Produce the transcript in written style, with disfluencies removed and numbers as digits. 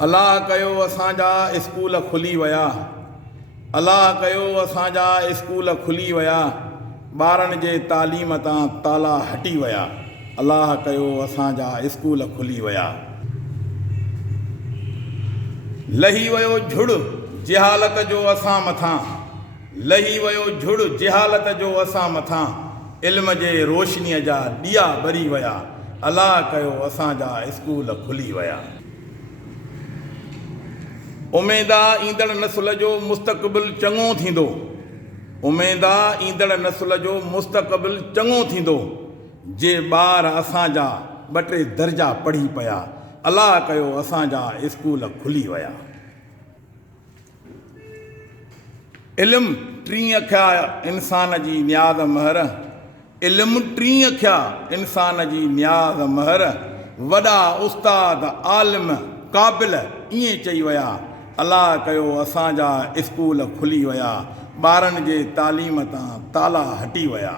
अलाह कयो असांजा स्कूल खुली विया। अलाह कयो असांजा स्कूल खुली विया। ॿारनि जे तालीम तां ताला हटी विया। अलाह कयो असांजा स्कूल खुली विया। लही वियो झुड़ जिहालत जो असां मथां। लही वियो झुड़ जिहालत जो असां मथां। इल्म जे रोशनीअ जा ॾिया ॿरी विया। अलाह कयो असांजा स्कूल खुली विया। उमेद आहे ईंदड़ नस्ल जो मुस्तक़बिल चङो थींदो। उमेद आहे ईंदड़ नस्ल जो मुस्तक़बिल चङो थींदो जे ॿार असांजा ॿ टे दर्जा पढ़ी पिया। अलाह कयो असांजा स्कूल खुली विया। इल्मु टीं अखिया इंसान जी नियाज़ महर। इल्मु टीं अखिया इंसान जी नियाज़ महर। वॾा उस्ताद आलिम क़ाबिल ईअं चई विया। अलाह कयो असांजा स्कूल खुली विया। ॿारनि जे तालीम तां ताला हटी विया।